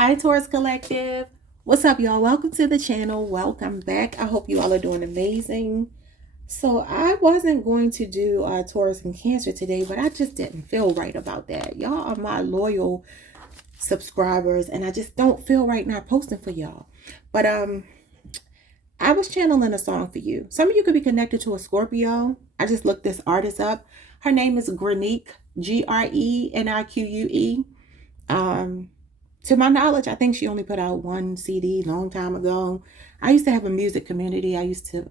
Hi, Taurus Collective. What's up, y'all? Welcome to the channel. Welcome back. I hope you all are doing amazing. So I wasn't going to do Taurus and Cancer today, but I just didn't feel right about that. Y'all are my loyal subscribers, and I just don't feel right not posting for y'all. But I was channeling a song for you. Some of you could be connected to a Scorpio. I just looked this artist up. Her name is Grenique, Grenique. To my knowledge, I think she only put out one CD long time ago. I used to have a music community. I used to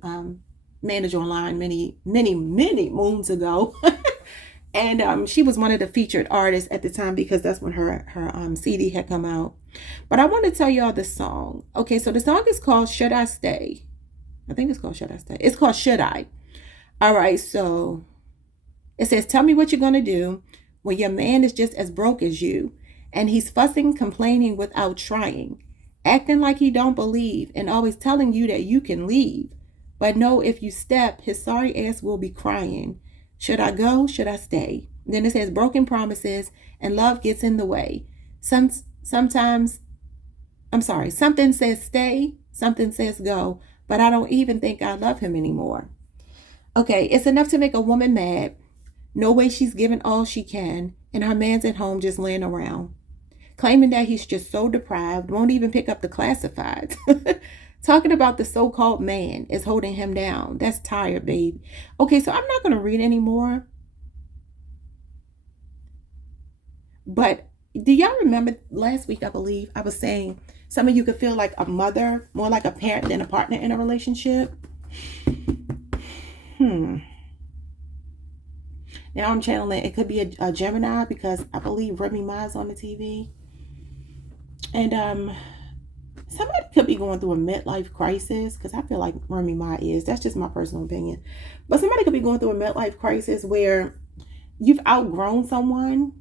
manage online many moons ago. And she was one of the featured artists at the time because that's when her CD had come out. But I want to tell y'all the song. Okay, so the song is called Should I Stay? I think it's called Should I Stay? It's called Should I? All right, so it says, tell me what you're going to do when your man is just as broke as you. And he's fussing, complaining without trying, acting like he don't believe and always telling you that you can leave. But no, if you step, his sorry ass will be crying. Should I go? Should I stay? Then it says broken promises and love gets in the way. Something says stay, something says go, but I don't even think I love him anymore. Okay, it's enough to make a woman mad. No way she's given all she can, and her man's at home just laying around, claiming that he's just so deprived, won't even pick up the classifieds. Talking about the so-called man is holding him down. That's tired, babe. Okay, so I'm not going to read anymore. But do y'all remember last week, I believe, I was saying some of you could feel like a mother, more like a parent than a partner in a relationship? Now I'm channeling, it could be a Gemini because I believe Remy Ma's on the TV. And somebody could be going through a midlife crisis because I feel like Remy Ma is. That's just my personal opinion. But somebody could be going through a midlife crisis where you've outgrown someone.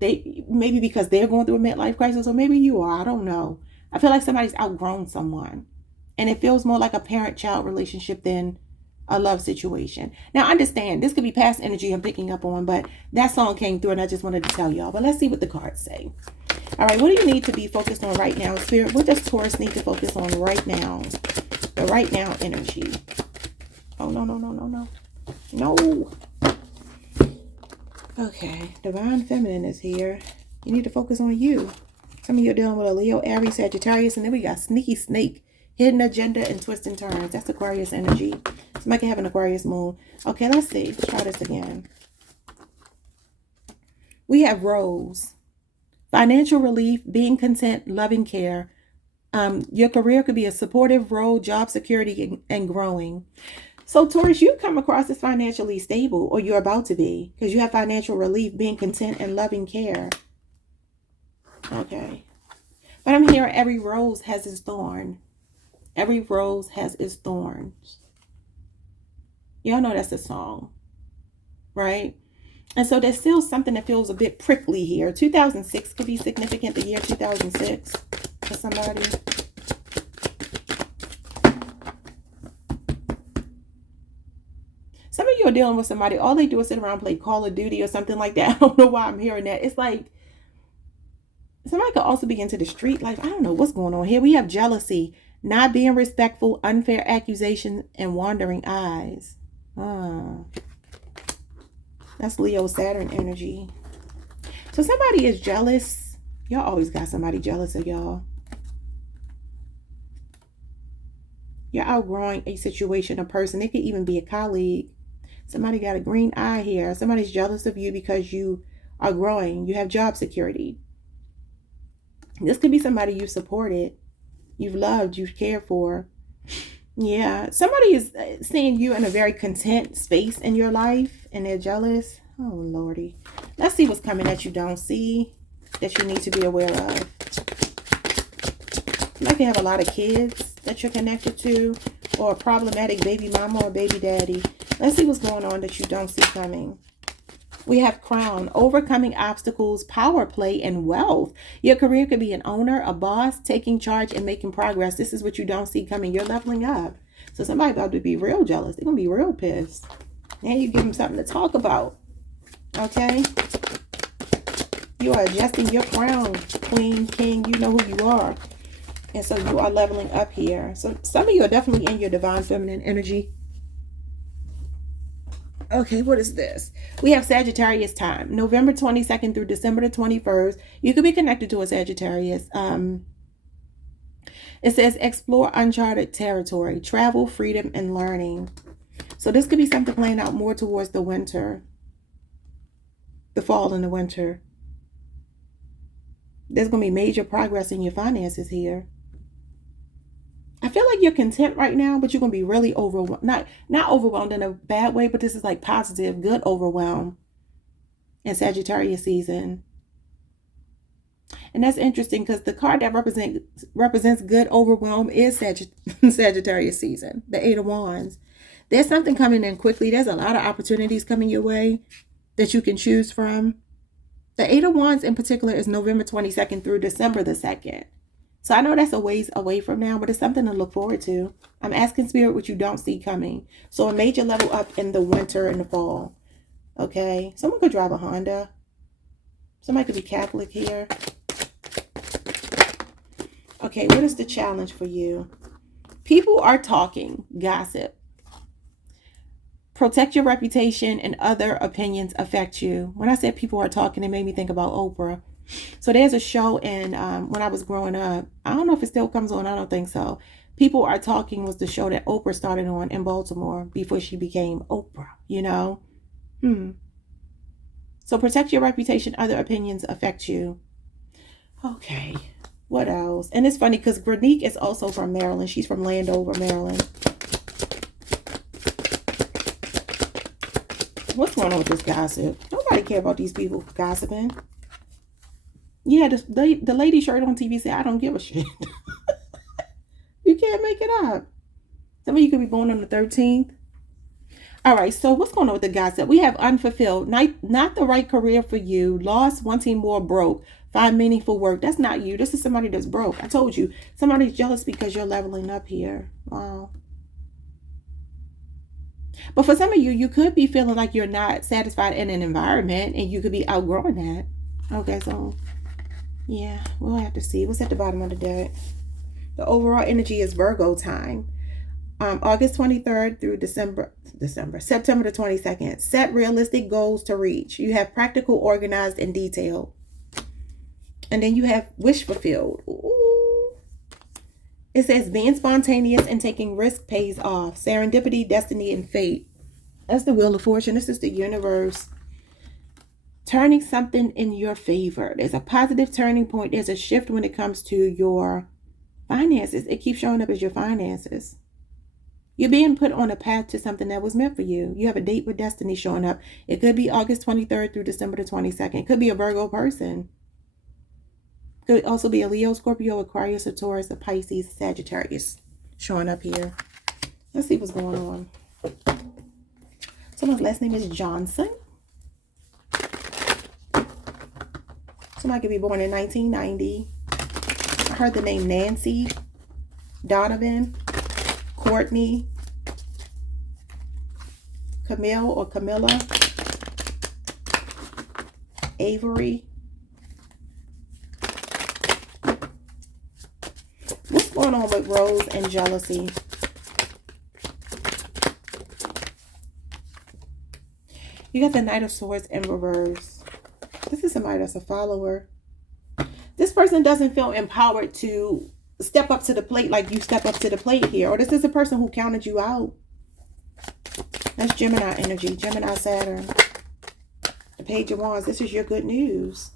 Maybe because they're going through a midlife crisis, or maybe you are. I don't know. I feel like somebody's outgrown someone. And it feels more like a parent-child relationship than a love situation. Now, understand, this could be past energy I'm picking up on, but that song came through and I just wanted to tell y'all. But let's see what the cards say. All right, what do you need to be focused on right now? Spirit, what does Taurus need to focus on right now? The right now energy. Oh, no. No. Okay, Divine Feminine is here. You need to focus on you. Some of you are dealing with a Leo, Aries, Sagittarius, and then we got Sneaky Snake, Hidden Agenda, and Twist and Turns. That's Aquarius energy. Somebody can have an Aquarius moon. Okay, let's see. Let's try this again. We have Rose. Financial relief, being content, loving care. Your career could be a supportive role, job security, and growing. So Taurus, you come across as financially stable, or you're about to be, because you have financial relief, being content, and loving care. Okay. But I'm hearing every rose has its thorn. Every rose has its thorns. Y'all know that's a song, right? And so there's still something that feels a bit prickly here. 2006 could be significant, the year 2006 for somebody. Some of you are dealing with somebody, all they do is sit around and play Call of Duty or something like that. I don't know why I'm hearing that. It's like somebody could also be into the street life. I don't know what's going on here. We have jealousy, not being respectful, unfair accusations, and wandering eyes. That's Leo Saturn energy. So somebody is jealous. Y'all always got somebody jealous of y'all. You're outgrowing a situation, a person. It could even be a colleague. Somebody got a green eye here. Somebody's jealous of you because you are growing. You have job security. This could be somebody you've supported, you've loved, you've cared for. Yeah, somebody is seeing you in a very content space in your life and they're jealous. Oh, Lordy. Let's see what's coming that you don't see, that you need to be aware of. You might have a lot of kids that you're connected to, or a problematic baby mama or baby daddy. Let's see what's going on that you don't see coming. We have Crown, overcoming obstacles, power play, and wealth. Your career could be an owner, a boss, taking charge and making progress. This is what you don't see coming. You're leveling up. So somebody about to be real jealous. They're going to be real pissed. Now you give them something to talk about. Okay? You are adjusting your crown, queen, king. You know who you are. And so you are leveling up here. So some of you are definitely in your divine feminine energy. Okay, what is this? We have Sagittarius time, November 22nd through December the 21st. You could be connected to a Sagittarius. It says explore uncharted territory, travel, freedom, and learning. So this could be something playing out more towards the winter, the fall and the winter. There's going to be major progress in your finances here. I feel like you're content right now, but you're going to be really overwhelmed. Not overwhelmed in a bad way, but this is like positive, good overwhelm in Sagittarius season. And that's interesting because the card that represents good overwhelm is Sagittarius season, the Eight of Wands. There's something coming in quickly. There's a lot of opportunities coming your way that you can choose from. The Eight of Wands in particular is November 22nd through December the 2nd. So I know that's a ways away from now, but it's something to look forward to. I'm asking Spirit what you don't see coming. So a major level up in the winter and the fall. Okay. Someone could drive a Honda. Somebody could be Catholic here. Okay, what is the challenge for you? People are talking, gossip. Protect your reputation and other opinions affect you. When I said people are talking, it made me think about Oprah. So there's a show in when I was growing up. I don't know if it still comes on. I don't think so. People Are Talking was the show that Oprah started on in Baltimore before she became Oprah, you know? So protect your reputation. Other opinions affect you. Okay. What else? And it's funny because Granique is also from Maryland. She's from Landover, Maryland. What's going on with this gossip? Nobody care about these people gossiping. Yeah, the lady shirt on TV said, I don't give a shit. You can't make it up. Some of you could be born on the 13th. All right, so what's going on with the gossip? We have unfulfilled, not the right career for you, lost, wanting more, broke, find meaningful work. That's not you. This is somebody that's broke. I told you, somebody's jealous because you're leveling up here. Wow. But for some of you, you could be feeling like you're not satisfied in an environment and you could be outgrowing that. Okay, so yeah, we'll have to see. What's at the bottom of the deck? The overall energy is Virgo time. August 23rd through September the 22nd. Set realistic goals to reach. You have practical, organized, and detailed. And then you have wish fulfilled. Ooh. It says being spontaneous and taking risk pays off. Serendipity, destiny, and fate. That's the Wheel of Fortune. This is the universe turning something in your favor. There's a positive turning point. There's a shift when it comes to your finances. It keeps showing up as your finances. You're being put on a path to something that was meant for you. You have a date with destiny showing up. It could be August 23rd through December the 22nd. It could be a Virgo person. Could also be a Leo, Scorpio, Aquarius, a Taurus, a Pisces, Sagittarius showing up here. Let's see what's going on. Someone's last name is Johnson. Somebody could be born in 1990. I heard the name Nancy, Donovan, Courtney, Camille or Camilla, Avery. What's going on with Rose and jealousy? You got the Knight of Swords in reverse. This is somebody that's a follower. This person doesn't feel empowered to step up to the plate like you step up to the plate here. Or this is a person who counted you out. That's Gemini energy. Gemini, Saturn. The Page of Wands. This is your good news.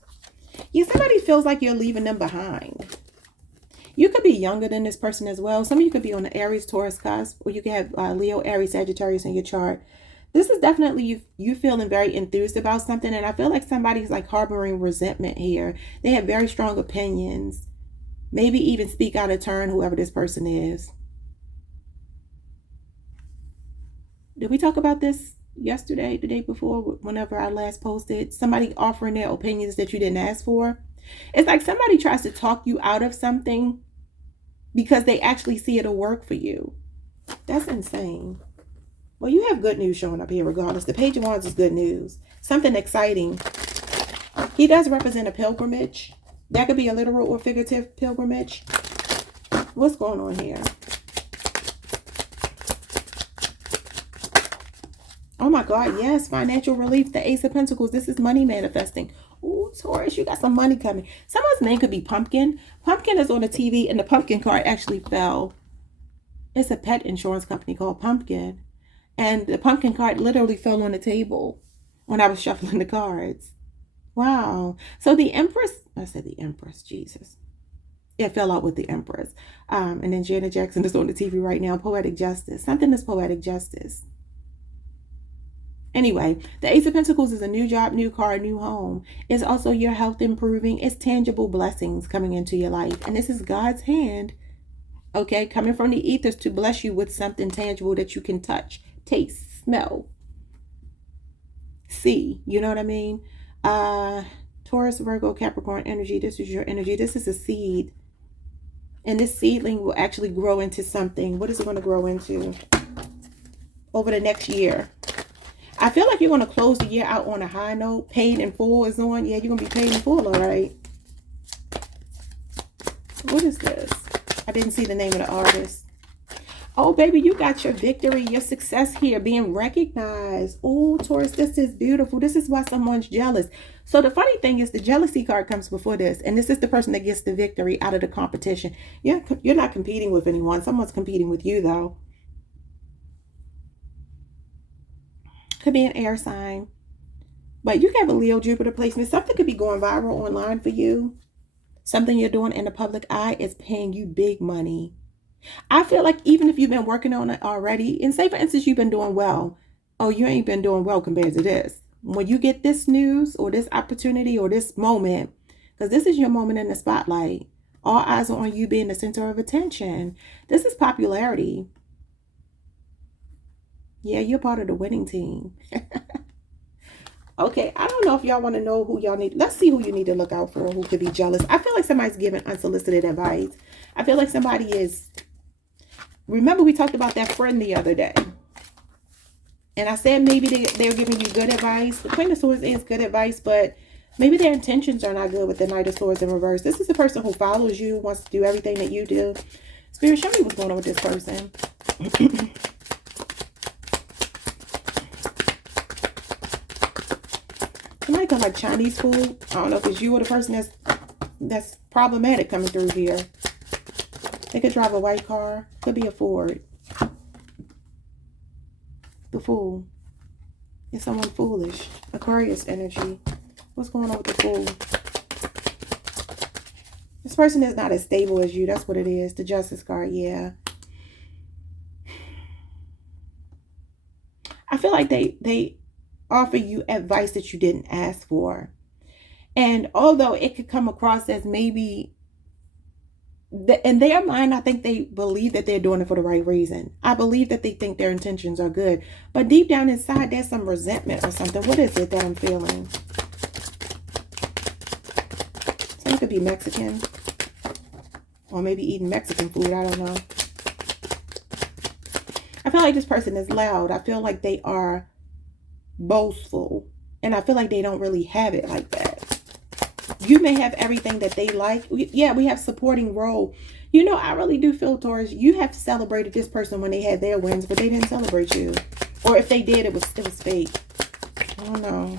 Yeah, somebody feels like you're leaving them behind. You could be younger than this person as well. Some of you could be on the Aries, Taurus cusp. Or you could have Leo, Aries, Sagittarius in your chart. This is definitely you feeling very enthused about something. And I feel like somebody's like harboring resentment here. They have very strong opinions. Maybe even speak out of turn, whoever this person is. Did we talk about this yesterday, the day before, whenever I last posted? Somebody offering their opinions that you didn't ask for. It's like somebody tries to talk you out of something because they actually see it'll work for you. That's insane. Well, you have good news showing up here regardless. The Page of Wands is good news. Something exciting. He does represent a pilgrimage. That could be a literal or figurative pilgrimage. What's going on here? Oh my God, yes, financial relief, the Ace of Pentacles. This is money manifesting. Ooh, Taurus, you got some money coming. Someone's name could be Pumpkin. Pumpkin is on the TV, and the pumpkin card actually fell. It's a pet insurance company called Pumpkin. And the pumpkin card literally fell on the table when I was shuffling the cards. Wow. So the Empress, I said the Empress, Jesus. It fell out with the Empress. And then Janet Jackson is on the TV right now. Poetic justice. Something is poetic justice. Anyway, the Ace of Pentacles is a new job, new car, new home. It's also your health improving. It's tangible blessings coming into your life. And this is God's hand, okay, coming from the ethers to bless you with something tangible that you can touch, taste, smell, see. You know what I mean? Taurus, Virgo, Capricorn energy. This is your energy. This is a seed. And this seedling will actually grow into something. What is it going to grow into over the next year? I feel like you're going to close the year out on a high note. Paid in full is on. Yeah, you're going to be paid in full, all right. What is this? I didn't see the name of the artist. Oh, baby, you got your victory, your success here being recognized. Oh, Taurus, this is beautiful. This is why someone's jealous. So the funny thing is the jealousy card comes before this. And this is the person that gets the victory out of the competition. You're not competing with anyone. Someone's competing with you, though. Could be an air sign. But you have a Leo Jupiter placement. Something could be going viral online for you. Something you're doing in the public eye is paying you big money. I feel like even if you've been working on it already, and say for instance you've been doing well, oh, you ain't been doing well compared to this. When you get this news or this opportunity or this moment, because this is your moment in the spotlight, all eyes are on you being the center of attention. This is popularity. Yeah, you're part of the winning team. Okay, I don't know if y'all want to know who y'all need. Let's see who you need to look out for, who could be jealous. I feel like somebody's giving unsolicited advice. I feel like somebody is... Remember we talked about that friend the other day. And I said maybe they're giving you good advice. The Queen of Swords is good advice, but maybe their intentions are not good with the Knight of Swords in reverse. This is a person who follows you, wants to do everything that you do. Spirit, show me what's going on with this person. Somebody could like Chinese food. I don't know if it's you or the person that's problematic coming through here. They could drive a white car. Could be a Ford. The Fool. Is someone foolish? Aquarius energy. What's going on with the Fool? This person is not as stable as you. That's what it is. The Justice card, yeah. I feel like they offer you advice that you didn't ask for. And although it could come across as maybe... in their mind, I think they believe that they're doing it for the right reason. I believe that they think their intentions are good. But deep down inside, there's some resentment or something. What is it that I'm feeling? Someone could be Mexican. Or maybe eating Mexican food. I don't know. I feel like this person is loud. I feel like they are boastful. And I feel like they don't really have it like that. You may have everything that they like. Yeah, we have supporting role. You know, I really do feel, Taurus, you have celebrated this person when they had their wins, but they didn't celebrate you. Or if they did, it was fake. I don't know.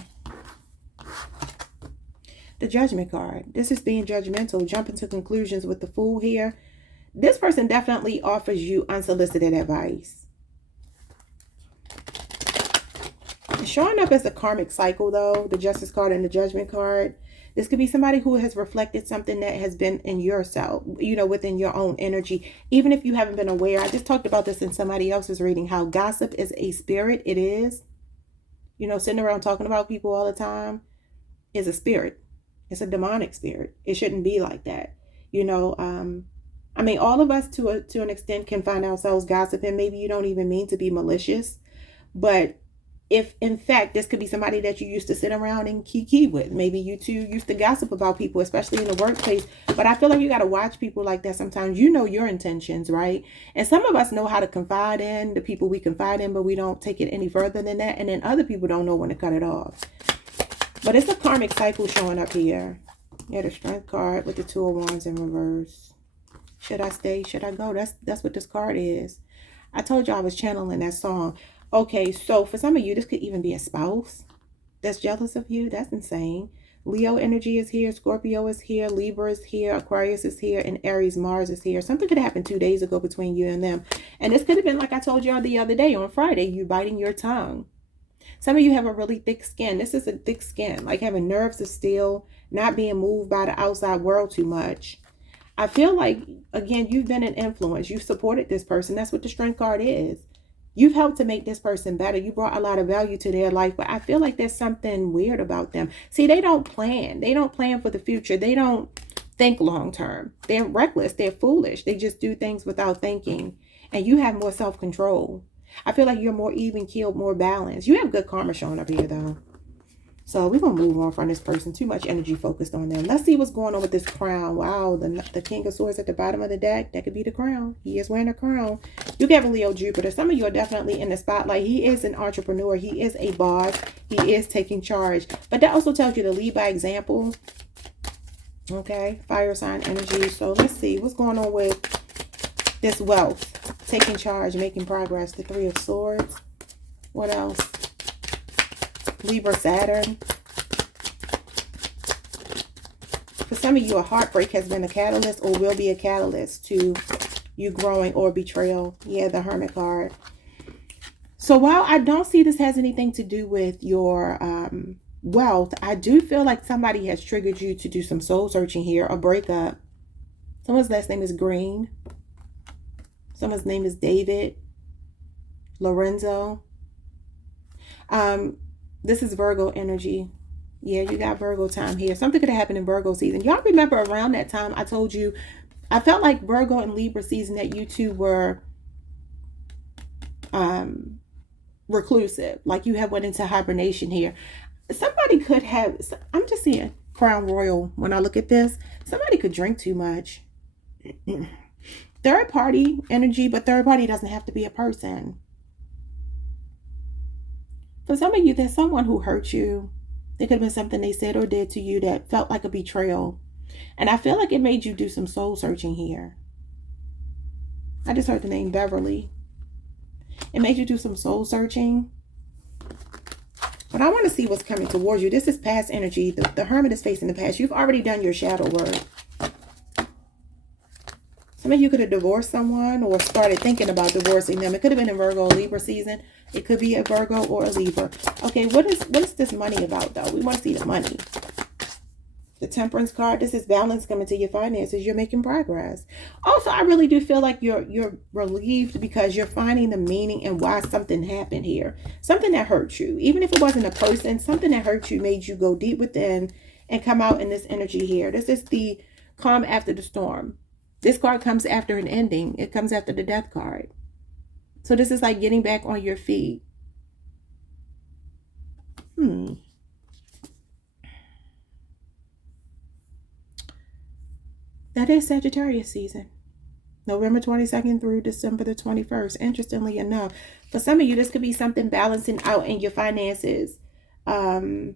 The Judgment card. This is being judgmental, jumping to conclusions with the Fool here. This person definitely offers you unsolicited advice. It's showing up as a karmic cycle, though. The Justice card and the Judgment card. This could be somebody who has reflected something that has been in yourself, you know, within your own energy, even if you haven't been aware. I just talked about this in somebody else's reading, how gossip is a spirit. It is, you know, sitting around talking about people all the time is a spirit. It's a demonic spirit. It shouldn't be like that. You know, I mean, all of us to an extent can find ourselves gossiping. Maybe you don't even mean to be malicious, but if in fact this could be somebody that you used to sit around and kiki with, maybe you two used to gossip about people, especially in the workplace. But I feel like you got to watch people like that sometimes. You know your intentions, right? And some of us know how to confide in the people we confide in, but we don't take it any further than that. And then other people don't know when to cut it off. But it's a karmic cycle showing up here. Yeah, the Strength card with the Two of Wands in reverse. Should I stay? Should I go? That's what this card is. I told you I was channeling that song. Okay, so for some of you, this could even be a spouse that's jealous of you. That's insane. Leo energy is here. Scorpio is here. Libra is here. Aquarius is here. And Aries, Mars is here. Something could have happened 2 days ago between you and them. And this could have been, like I told y'all the other day on Friday, you biting your tongue. Some of you have a really thick skin. This is a thick skin, like having nerves of steel, not being moved by the outside world too much. I feel like, again, you've been an influence. You've supported this person. That's what the Strength card is. You've helped to make this person better. You brought a lot of value to their life, but I feel like there's something weird about them. See, they don't plan. They don't plan for the future. They don't think long term. They're reckless. They're foolish. They just do things without thinking. And you have more self-control. I feel like you're more even-keeled, more balanced. You have good karma showing up here, though. So we're going to move on from this person. Too much energy focused on them. Let's see what's going on with this crown. Wow, the King of Swords at the bottom of the deck. That could be the crown. He is wearing a crown. You have a Leo Jupiter. Some of you are definitely in the spotlight. He is an entrepreneur. He is a boss. He is taking charge. But that also tells you to lead by example. Okay, fire sign energy. So let's see what's going on with this wealth. Taking charge, making progress. The Three of Swords. What else? Libra, Saturn. For some of you, a heartbreak has been a catalyst or will be a catalyst to you growing, or betrayal. Yeah, the Hermit card. So while I don't see this has anything to do with your wealth, I do feel like somebody has triggered you to do some soul searching here, a breakup. Someone's last name is Green. Someone's name is David. Lorenzo. This is Virgo energy. Yeah, you got Virgo time here. Something could have happened in Virgo season. Y'all remember around that time I told you, I felt like Virgo and Libra season that you two were reclusive. Like you have went into hibernation here. Somebody could have, I'm just seeing Crown Royal when I look at this. Somebody could drink too much. Third party energy, but third party doesn't have to be a person. For some of you, there's someone who hurt you. There could have been something they said or did to you that felt like a betrayal. And I feel like it made you do some soul searching here. I just heard the name Beverly. It made you do some soul searching. But I want to see what's coming towards you. This is past energy. The Hermit is facing the past. You've already done your shadow work. Some of you could have divorced someone or started thinking about divorcing them. It could have been a Virgo or Libra season. It could be a Virgo or a Libra. Okay, what is this money about, though? We want to see the money. The Temperance card. This is balance coming to your finances. You're making progress. Also, I really do feel like you're relieved because you're finding the meaning and why something happened here. Something that hurt you. Even if it wasn't a person, something that hurt you made you go deep within and come out in this energy here. This is the calm after the storm. This card comes after an ending. It comes after the Death card. So this is like getting back on your feet. That is Sagittarius season. November 22nd through December the 21st. Interestingly enough, for some of you, this could be something balancing out in your finances. That's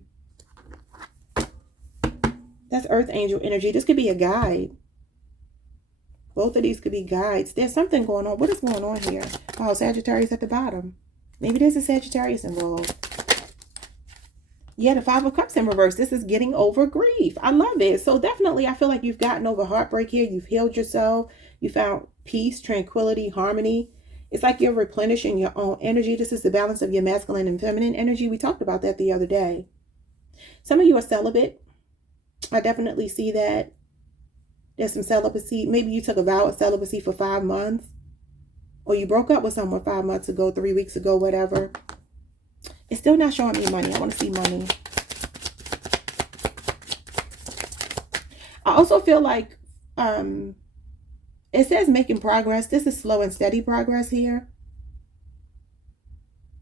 Earth Angel energy. This could be a guide. Both of these could be guides. There's something going on. What is going on here? Oh, Sagittarius at the bottom. Maybe there's a Sagittarius involved. Yeah, the Five of Cups in reverse. This is getting over grief. I love it. So definitely, I feel like you've gotten over heartbreak here. You've healed yourself. You found peace, tranquility, harmony. It's like you're replenishing your own energy. This is the balance of your masculine and feminine energy. We talked about that the other day. Some of you are celibate. I definitely see that. There's some celibacy. Maybe you took a vow of celibacy for 5 months. Or you broke up with someone 5 months ago, 3 weeks ago, whatever. It's still not showing me money. I want to see money. I also feel like it says making progress. This is slow and steady progress here.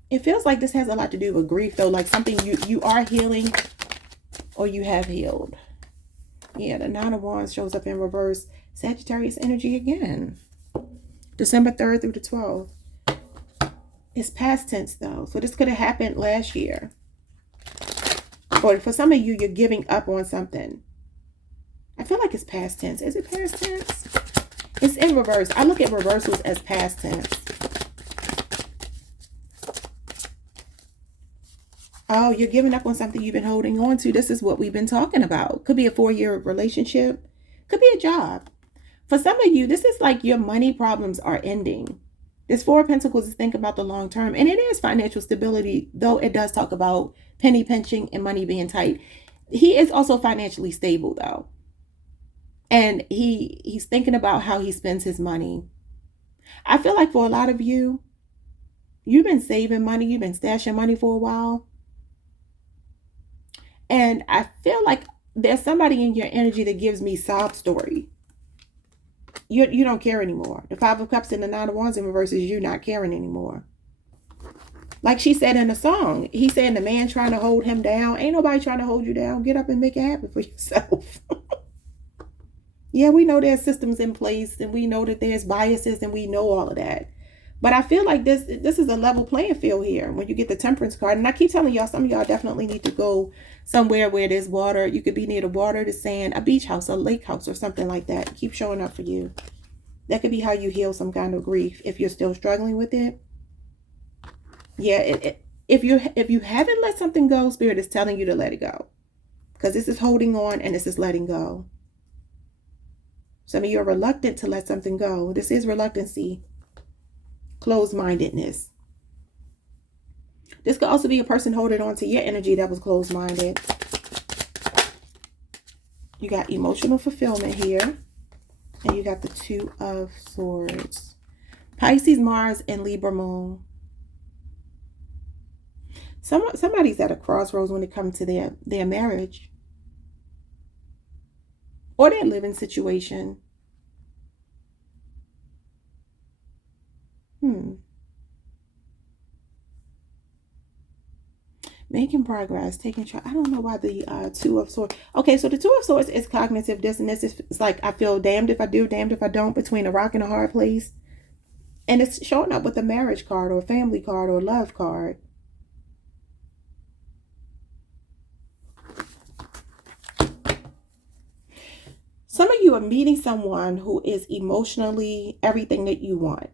It feels like this has a lot to do with grief, though. Like something you are healing or you have healed. Yeah, the Nine of Wands shows up in reverse. Sagittarius energy again. December 3rd through the 12th. It's past tense, though. So this could have happened last year. For some of you, you're giving up on something. I feel like it's past tense. Is it past tense? It's in reverse. I look at reversals as past tense. Oh, you're giving up on something you've been holding on to. This is what we've been talking about. Could be a 4-year relationship. Could be a job. For some of you, this is like your money problems are ending. This 4 of Pentacles is thinking about the long term. And it is financial stability, though it does talk about penny pinching and money being tight. He is also financially stable, though. And he's thinking about how he spends his money. I feel like for a lot of you, you've been saving money. You've been stashing money for a while. And I feel like there's somebody in your energy that gives me sob story. You don't care anymore. The 5 of Cups and the 9 of Wands in reverse is you not caring anymore. Like she said in the song, he's saying the man trying to hold him down. Ain't nobody trying to hold you down. Get up and make it happen for yourself. Yeah, we know there's systems in place and we know that there's biases and we know all of that. But I feel like this is a level playing field here when you get the Temperance card. And I keep telling y'all, some of y'all definitely need to go somewhere where there's water. You could be near the water, the sand, a beach house, a lake house, or something like that. Keep showing up for you. That could be how you heal some kind of grief if you're still struggling with it. Yeah, if you haven't let something go, Spirit is telling you to let it go. Because this is holding on and this is letting go. Some of you are reluctant to let something go. This is reluctancy. Closed-mindedness. This could also be a person holding on to your energy that was closed-minded. You got emotional fulfillment here. And you got the 2 of Swords. Pisces, Mars, and Libra Moon. Somebody's at a crossroads when it comes to their marriage. Or their living situation. Making progress, taking charge. I don't know why the 2 of Swords. Okay, so the 2 of Swords is cognitive dissonance. It's like I feel damned if I do, damned if I don't, between a rock and a hard place. And it's showing up with a marriage card or a family card or a love card. Some of you are meeting someone who is emotionally everything that you want.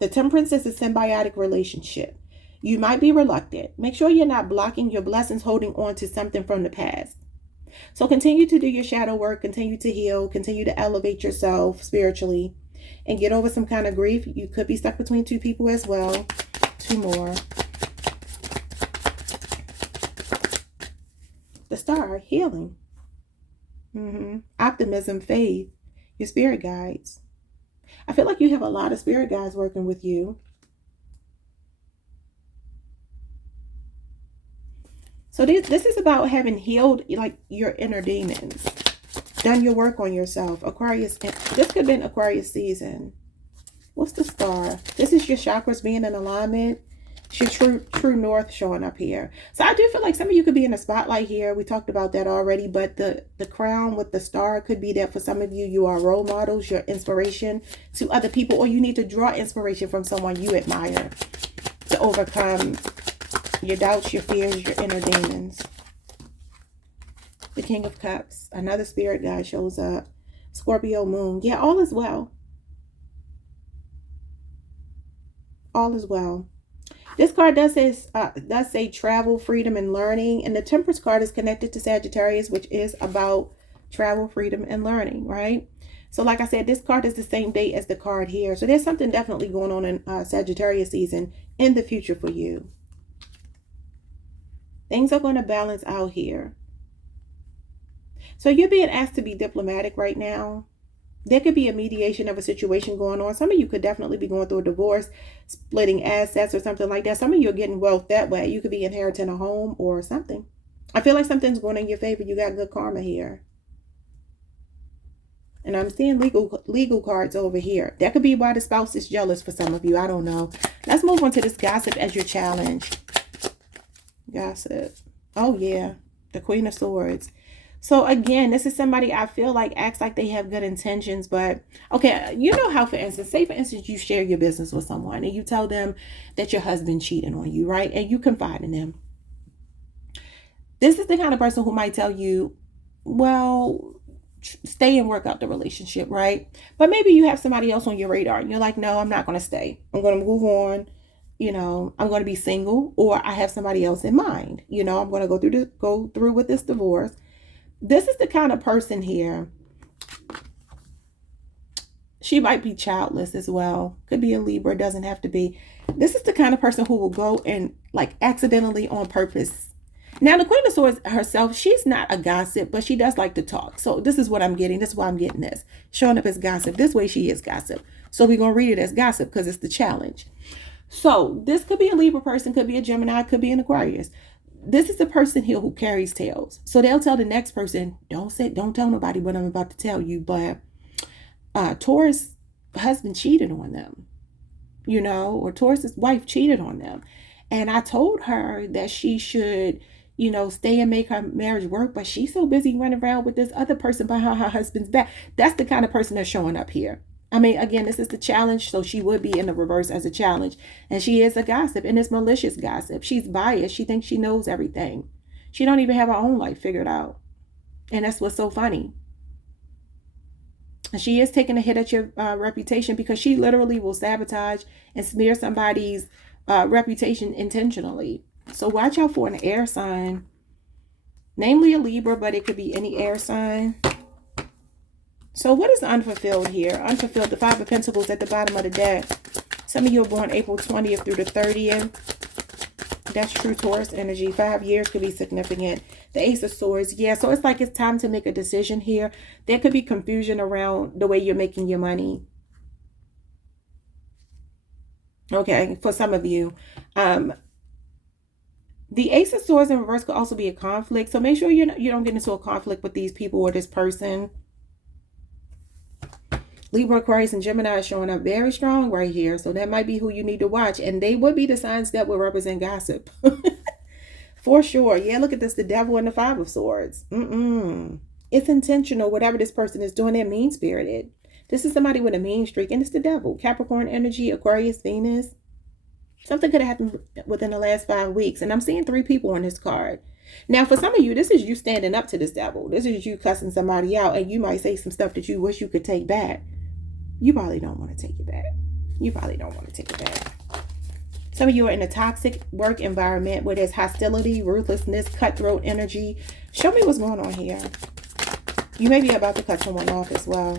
The Temperance is a symbiotic relationship. You might be reluctant. Make sure you're not blocking your blessings, holding on to something from the past. So continue to do your shadow work, continue to heal, continue to elevate yourself spiritually, and get over some kind of grief. You could be stuck between 2 people as well. 2 more. The Star, healing. Optimism, faith, your spirit guides. I feel like you have a lot of spirit guides working with you. So this is about having healed like your inner demons. Done your work on yourself. Aquarius, this could have been Aquarius season. What's the Star? This is your chakras being in alignment. It's your true north showing up here. So I do feel like some of you could be in the spotlight here. We talked about that already. But the crown with the star could be that for some of you, you are role models, your inspiration to other people. Or you need to draw inspiration from someone you admire to overcome your doubts, your fears, your inner demons. The King of Cups. Another spirit guide shows up. Scorpio moon. Yeah, all is well. All is well. This card does say travel, freedom, and learning. And the Temperance card is connected to Sagittarius, which is about travel, freedom, and learning, right? So like I said, this card is the same date as the card here. So there's something definitely going on in Sagittarius season in the future for you. Things are going to balance out here. So you're being asked to be diplomatic right now. There could be a mediation of a situation going on. Some of you could definitely be going through a divorce, splitting assets or something like that. Some of you are getting wealth that way. You could be inheriting a home or something. I feel like something's going in your favor. You got good karma here. And I'm seeing legal cards over here. That could be why the spouse is jealous for some of you. I don't know. Let's move on to this gossip as your challenge. Gossip. Oh, yeah. The Queen of Swords. So, again, this is somebody I feel like acts like they have good intentions. But, okay, you know how, for instance, say, for instance, you share your business with someone and you tell them that your husband cheated on you, right? And you confide in them. This is the kind of person who might tell you, well, stay and work out the relationship, right? But maybe you have somebody else on your radar and you're like, no, I'm not going to stay. I'm going to move on. I'm going to be single, or I have somebody else in mind. I'm going to go through with this divorce. This is the kind of person here. She might be childless as well. Could be a Libra, doesn't have to be. This is the kind of person who will go and like accidentally on purpose. Now, the Queen of Swords herself, she's not a gossip, but she does like to talk. So this is what I'm getting. This is why I'm getting this. Showing up as gossip. This way she is gossip. So we're going to read it as gossip because it's the challenge. So this could be a Libra person, could be a Gemini, could be an Aquarius. This is the person here who carries tales. So they'll tell the next person, don't tell nobody what I'm about to tell you, but Taurus husband cheated on them, or Taurus's wife cheated on them. And I told her that she should, stay and make her marriage work, but she's so busy running around with this other person behind her husband's back. That's the kind of person that's showing up here. I mean, again, this is the challenge, so she would be in the reverse as a challenge. And she is a gossip, and it's malicious gossip. She's biased. She thinks she knows everything. She don't even have her own life figured out. And that's what's so funny. And she is taking a hit at your reputation, because she literally will sabotage and smear somebody's reputation intentionally. So watch out for an air sign, namely a Libra, but it could be any air sign. So what is unfulfilled here? Unfulfilled, the Five of Pentacles at the bottom of the deck. Some of you are born April 20th through the 30th. That's true Taurus energy. 5 years could be significant. The Ace of Swords. Yeah, so it's like it's time to make a decision here. There could be confusion around the way you're making your money. Okay, for some of you. The Ace of Swords in reverse could also be a conflict. So make sure you don't get into a conflict with these people or this person. Libra, Aquarius, and Gemini is showing up very strong right here. So that might be who you need to watch. And they would be the signs that would represent gossip. For sure. Yeah, look at this. The Devil and the Five of Swords. It's intentional. Whatever this person is doing, they're mean-spirited. This is somebody with a mean streak. And it's the Devil. Capricorn energy, Aquarius, Venus. Something could have happened within the last 5 weeks. And I'm seeing 3 people on this card. Now, for some of you, this is you standing up to this devil. This is you cussing somebody out. And you might say some stuff that you wish you could take back. You probably don't want to take it back. You probably don't want to take it back. Some of you are in a toxic work environment where there's hostility, ruthlessness, cutthroat energy. Show me what's going on here. You may be about to cut someone off as well,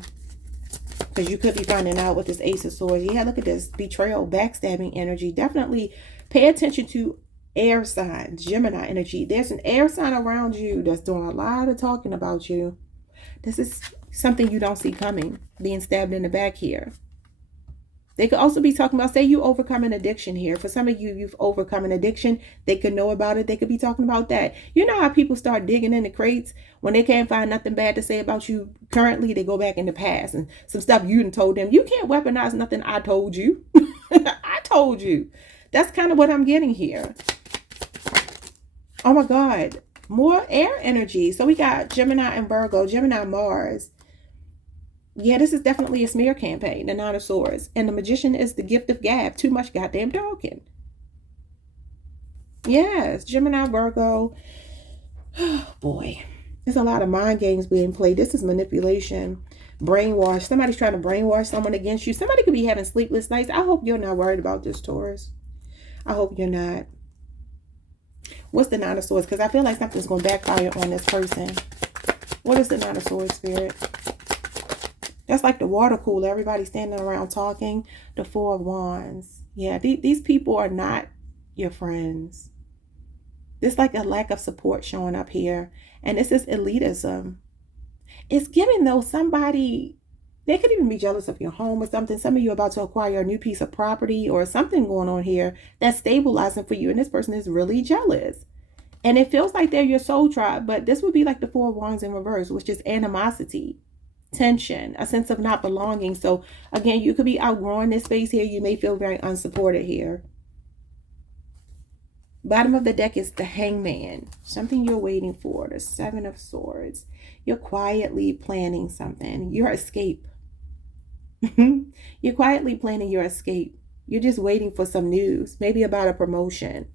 because you could be finding out with this Ace of Swords. Yeah, look at this. Betrayal, backstabbing energy. Definitely pay attention to air signs, Gemini energy. There's an air sign around you that's doing a lot of talking about you. This is something you don't see coming, being stabbed in the back here. They could also be talking about, say you overcome an addiction here. For some of you, you've overcome an addiction. They could know about it. They could be talking about that. You know how people start digging in the crates when they can't find nothing bad to say about you currently? They go back in the past and some stuff you done told them. You can't weaponize nothing I told you. I told you. That's kind of what I'm getting here. Oh my God. More air energy. So we got Gemini and Virgo, Gemini, Mars. Yeah, this is definitely a smear campaign, the Nine of Swords. And the Magician is the gift of gab. Too much goddamn talking. Yes, Gemini, Virgo. Oh, boy. There's a lot of mind games being played. This is manipulation, brainwash. Somebody's trying to brainwash someone against you. Somebody could be having sleepless nights. I hope you're not worried about this, Taurus. I hope you're not. What's the Nine of Swords? Because I feel like something's going to backfire on this person. What is the Nine of Swords, Spirit? That's like the water cooler. Everybody standing around talking. The Four of Wands. Yeah, these people are not your friends. There's like a lack of support showing up here. And this is elitism. It's giving, though, somebody, they could even be jealous of your home or something. Some of you are about to acquire a new piece of property or something going on here that's stabilizing for you. And this person is really jealous. And it feels like they're your soul tribe. But this would be like the Four of Wands in reverse, which is animosity, tension, a sense of not belonging. So again, you could be outgrowing this space here. You may feel very unsupported here. Bottom of the deck is the Hangman. Something you're waiting for. The Seven of Swords. You're quietly planning something. Your escape. You're quietly planning your escape. You're just waiting for some news. Maybe about a promotion.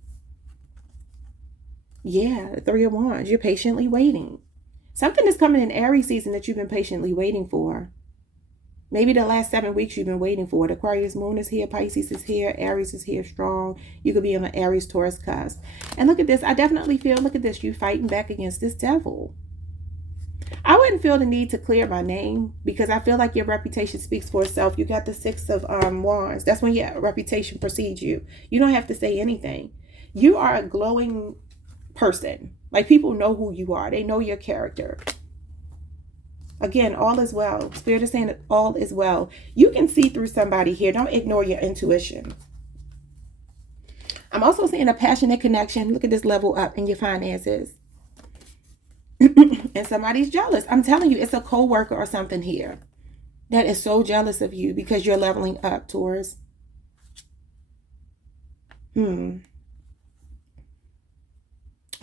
Yeah, the Three of Wands. You're patiently waiting. Something is coming in Aries season that you've been patiently waiting for. Maybe the last 7 weeks you've been waiting for it. Aquarius moon is here. Pisces is here. Aries is here strong. You could be on an Aries Taurus cusp. And look at this. I definitely feel, look at this. You fighting back against this devil. I wouldn't feel the need to clear my name because I feel like your reputation speaks for itself. You got the Six of Wands. That's when your reputation precedes you. You don't have to say anything. You are a glowing person. Like, people know who you are. They know your character. Again, all is well. Spirit is saying that all is well. You can see through somebody here. Don't ignore your intuition. I'm also seeing a passionate connection. Look at this, level up in your finances. And somebody's jealous. I'm telling you, it's a co-worker or something here that is so jealous of you because you're leveling up, Taurus. I'm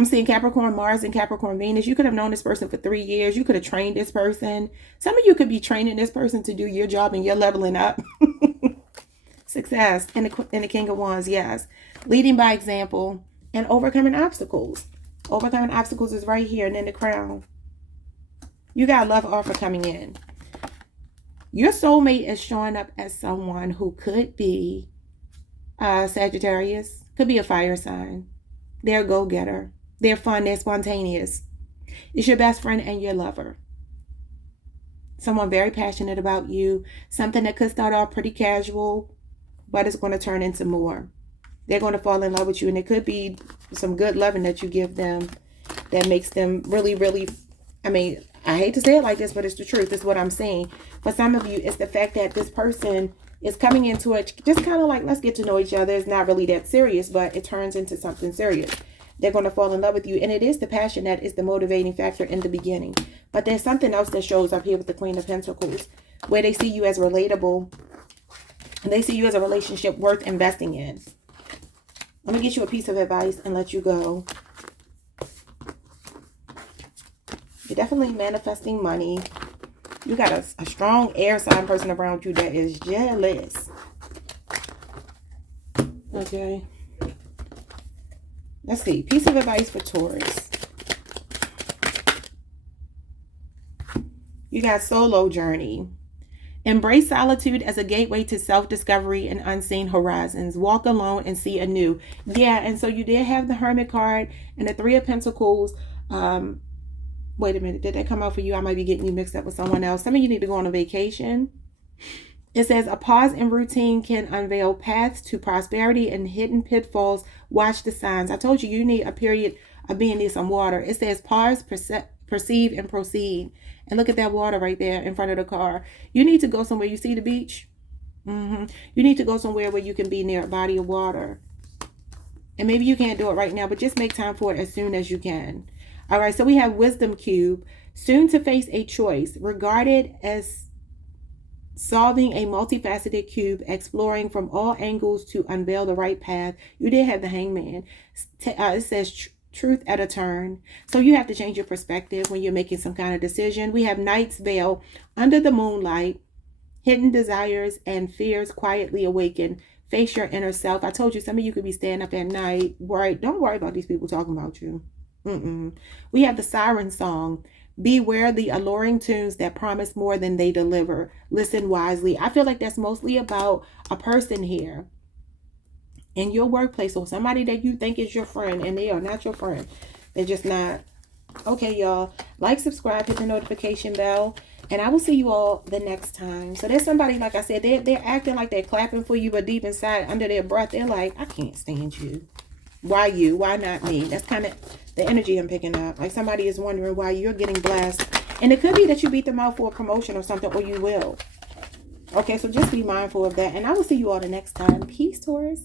seeing Capricorn Mars and Capricorn Venus. You could have known this person for 3 years. You could have trained this person. Some of you could be training this person to do your job and you're leveling up. Success. And the King of Wands, yes. Leading by example and overcoming obstacles. Overcoming obstacles is right here, and then the Crown. You got a love offer coming in. Your soulmate is showing up as someone who could be Sagittarius. Could be a fire sign. They're a go-getter. They're fun. They're spontaneous. It's your best friend and your lover. Someone very passionate about you. Something that could start off pretty casual, but it's going to turn into more. They're going to fall in love with you, and it could be some good loving that you give them that makes them really, really, I mean, I hate to say it like this, but it's the truth. It's what I'm saying. For some of you, it's the fact that this person is coming into it just kind of like, let's get to know each other. It's not really that serious, but it turns into something serious. They're going to fall in love with you, and it is the passion that is the motivating factor in the beginning. But there's something else that shows up here with the Queen of Pentacles, where they see you as relatable, and they see you as a relationship worth investing in. Let me get you a piece of advice and let you go. You're definitely manifesting money. You got a strong air sign person around you that is jealous. Okay. Let's see. Piece of advice for Taurus. You got solo journey. Embrace solitude as a gateway to self-discovery and unseen horizons. Walk alone and see anew. Yeah, and so you did have the Hermit card and the Three of Pentacles. Wait a minute. Did that come out for you? I might be getting you mixed up with someone else. Some of you need to go on a vacation. It says a pause in routine can unveil paths to prosperity and hidden pitfalls. Watch the signs. I told you, you need a period of being near some water. It says pause, perceive, and proceed. And look at that water right there in front of the car. You need to go somewhere. You see the beach? You need to go somewhere where you can be near a body of water. And maybe you can't do it right now, but just make time for it as soon as you can. All right, so we have Wisdom Cube. Soon to face a choice. Regarded as solving a multifaceted cube, exploring from all angles to unveil the right path. You did have the Hangman. It says truth at a turn. So you have to change your perspective when you're making some kind of decision. We have Night's Veil. Under the moonlight, hidden desires and fears quietly awaken. Face your inner self. I told you, some of you could be staying up at night. Right? Don't worry about these people talking about you. We have the Siren Song. Beware the alluring tunes that promise more than they deliver. Listen wisely. I feel like that's mostly about a person here in your workplace, or somebody that you think is your friend and they are not your friend. They're just not. Okay, y'all. Like, subscribe, hit the notification bell, and I will see you all the next time. So there's somebody, like I said, they're acting like they're clapping for you, but deep inside, under their breath, they're like, I can't stand you. Why you? Why not me? That's kind of the energy I'm picking up. Like somebody is wondering why you're getting blessed. And it could be that you beat them out for a promotion or something, or you will. Okay, so just be mindful of that. And I will see you all the next time. Peace, Taurus.